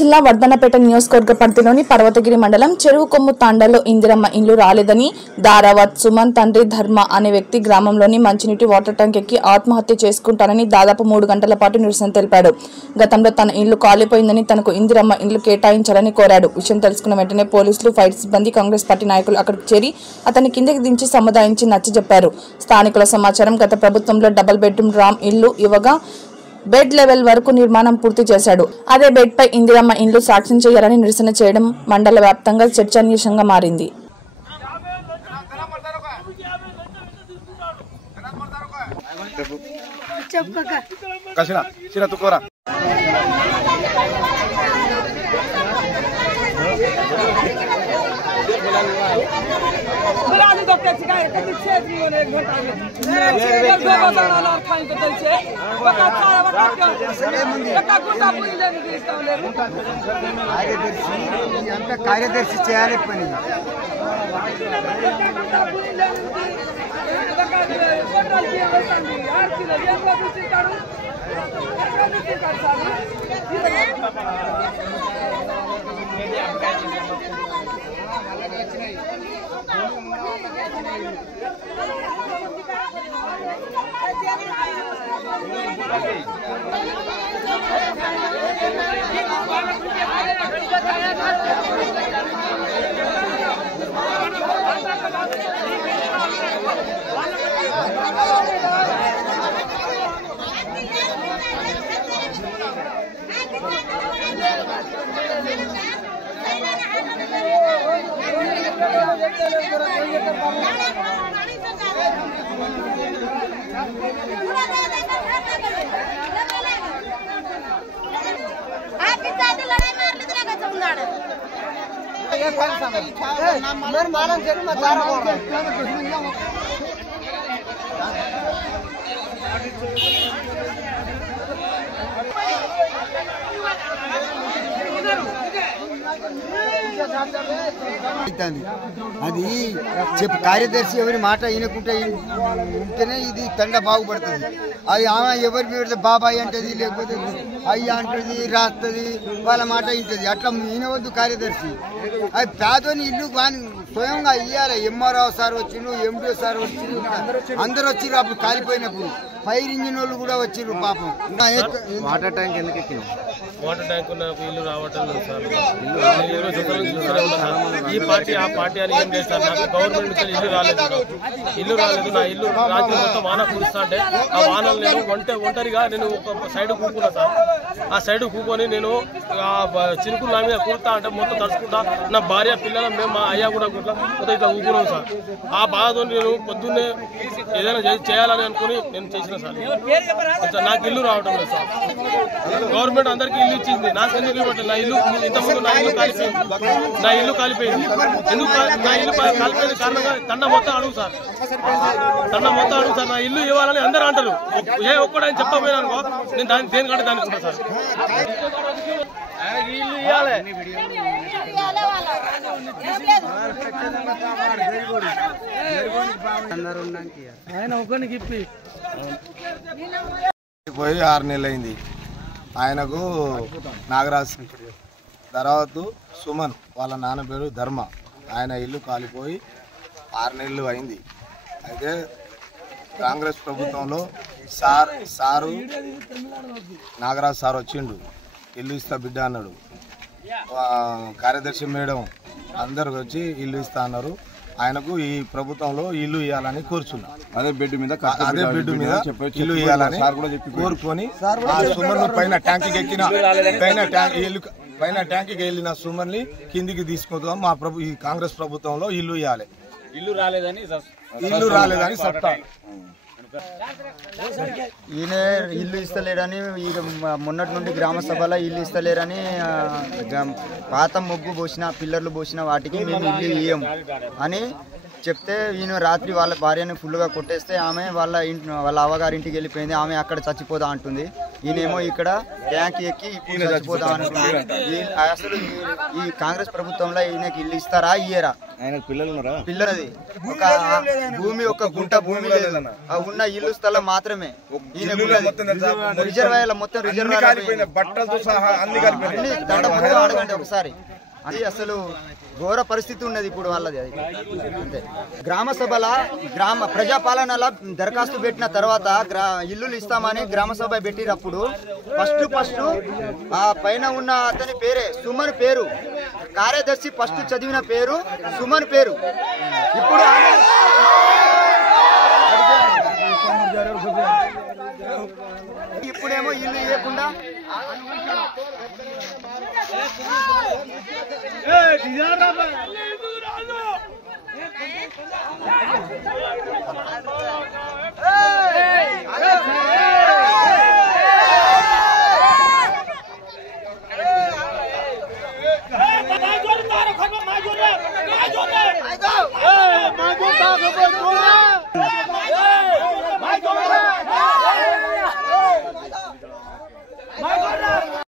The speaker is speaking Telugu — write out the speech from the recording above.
జిల్లా వర్ధన్నపేట నియోజకవర్గ పరిధిలోని పర్వతగిరి మండలం చెరువు కొమ్ము తాండాలో ఇందిరమ్మ ఇల్లు రాలేదని దారావత్ సుమన్ తండ్రి ధర్మ అనే వ్యక్తి గ్రామంలోని మంచినీటి వాటర్ ట్యాంక్ ఎక్కి ఆత్మహత్య చేసుకుంటానని దాదాపు 3 గంటల పాటు నిరసన తెలిపాడు. గతంలో తన ఇల్లు కాలిపోయిందని తనకు ఇందిరమ్మ ఇల్లు కేటాయించాలని కోరాడు. విషయం తెలుసుకున్న వెంటనే పోలీసులు, ఫైర్ సిబ్బంది, కాంగ్రెస్ పార్టీ నాయకులు అక్కడికి చేరి అతన్ని కిందకి దించి సముదాయించి నచ్చజెప్పారు. స్థానికుల సమాచారం గత ప్రభుత్వంలో డబుల్ బెడ్రూమ్ రామ్ ఇల్లు ఇవ్వగా బెడ్ లెవెల్ వరకు నిర్మాణం పూర్తి చేశాడు. అదే బెడ్ పై ఇందిరమ్మ ఇండ్లు సాక్ష్యం చేయాలని నిరసన చేయడం మండల వ్యాప్తంగా చర్చనీయాంశంగా మారింది. కార్యదర్శి చేయాలి పని అది చెప్పు కార్యదర్శి ఎవరి మాట వినకుంటే ఉంటేనే ఇది తండ బాగుపడుతుంది. అది ఆమె ఎవరి పెడితే బాబాయ్ అంటది, లేకపోతే అయ్యా అంటది, రాస్తుంది, వాళ్ళ మాట వింటది. అట్లా వినవద్దు కార్యదర్శి. అది పేదోని ఇల్లు కానీ స్వయంగా ఇయ్యాలి. ఎంఆర్ఓ సార్ వచ్చిండు, ఎండిఓ సార్ వచ్చిండు, అందరు వచ్చిర్రు. అప్పుడు కాలిపోయినప్పుడు ఫైర్ ఇంజిన్ వాళ్ళు కూడా వచ్చిర్రు. పాపం వాటర్ ట్యాంక్ ఎందుకు ఎక్కిన? వాటర్ ట్యాంక్ నాకు ఇల్లు రావటం లేదు సార్. ఈ పార్టీ ఆ పార్టీ అని ఏం లేదు సార్. నాకు గవర్నమెంట్ నుంచి ఇల్లు రాలేదు. నా ఇల్లు రాత్రి మొత్తం వాన కురుస్తా అంటే ఆ వానలు నేను ఒంటరిగా నేను ఒక సైడ్ కూకున్నా సార్. ఆ సైడ్ కూకొని నేను చినుకులు నా మీద కురుతా అంటే మొత్తం తడుచుకుంటా నా భార్య పిల్లల మేము మా అయ్యా కూడా మొత్తం ఇట్లా ఊకున్నాం సార్. ఆ బాధతో నేను పొద్దున్నే ఏదైనా చేయాలని అనుకుని నేను చేసిన సార్. నాకు ఇల్లు రావటం లేదు సార్. గవర్నమెంట్ అందరికీ ఇల్లు ఇచ్చింది, నాకు ఎందుకు ఇవ్వట్లేదు? నా ఇల్లు ఇంతకుముందు నా ఇల్లు కాలిపోయింది. ఎందుకు నా ఇల్లు కాలిపోయింది కారణంగా తండ మొత్తం అడుగు సార్. నా ఇల్లు ఇవ్వాలని అందరూ అంటారు. ఏ ఒక్కడని చెప్పబోయినా అనుకో నేను దేనికంటే దానికి ఉంటా సార్. ఇల్లు ఇవ్వాలి. ఆయన ఒకరికి ఇప్పి పోయి 6 నెలలు అయింది. ఆయనకు నాగరాజ్ తర్వాత సుమన్ వాళ్ళ నాన్న పేరు ధర్మ. ఆయన ఇల్లు కాలిపోయి 6 నెలలు అయింది. అయితే కాంగ్రెస్ ప్రభుత్వంలో సారు నాగరాజ్ సార్ వచ్చిండు, ఇల్లు ఇస్తా బిడ్డ అన్నాడు. కార్యదర్శి మేడం అందరు వచ్చి ఇల్లు ఇస్తా అన్నారు. ఆయనకు ఈ ప్రభుత్వంలో ఇల్లు ఇవ్వాలని కోరుచున్నా. అదే బెడ్ మీద ఇల్లు ఇవ్వాలని కోరుకొని సుమన్ పైన ట్యాంక్కి ఎక్కిన పైన ట్యాంక్కి వెళ్ళిన సుమన్ని కిందికి తీసుకుందాం. మా ఈ కాంగ్రెస్ ప్రభుత్వంలో ఇల్లు ఇవ్వాలి. ఇల్లు రాలేదని సత్తా. ఈయన ఇల్లు ఇస్తలేరని మొన్నటి నుండి గ్రామ సభలో ఇల్లు ఇస్తలేరని పాత మొగ్గు పోసిన పిల్లర్లు పోసిన వాటికి మేము ఇల్లు ఇయ్యం అని చెప్తే ఈయన రాత్రి వాళ్ళ భార్యని ఫుల్గా కొట్టేస్తే ఆమె వాళ్ళ అవ్వగారింటికి వెళ్ళిపోయింది. ఆమె అక్కడ చచ్చిపోదా అంటుంది. ఈయనేమో ఇక్కడ ట్యాంక్ ఎక్కి ఇప్పుడు చచ్చిపోదా అంటుంది. అసలు ఈ కాంగ్రెస్ ప్రభుత్వంలో ఈయనకి ఇల్లు ఇస్తారా ఇయ్యరా? పిల్లది ఒక భూమి, ఒక గుంట భూమి లేదు, ఉన్న ఇల్లు స్థలం మాత్రమే. రిజర్వాయర్ల మొత్తం బట్టలతో సహా అన్ని అడగండి ఒకసారి. అది అసలు ఘోర పరిస్థితి ఉన్నది ఇప్పుడు వాళ్ళది. అది అంతే. గ్రామ సభల ప్రజాపాలనలో దరఖాస్తు పెట్టిన తర్వాత ఇల్లులు ఇస్తామని గ్రామ సభ పెట్టినప్పుడు ఫస్ట్ ఆ పైన ఉన్న అతని పేరే సుమన్ పేరు, కార్యదర్శి ఫస్ట్ చదివిన పేరు సుమన్ పేరు. ఇప్పుడేమో ఇల్లు ఇవ్వకుండా ఏ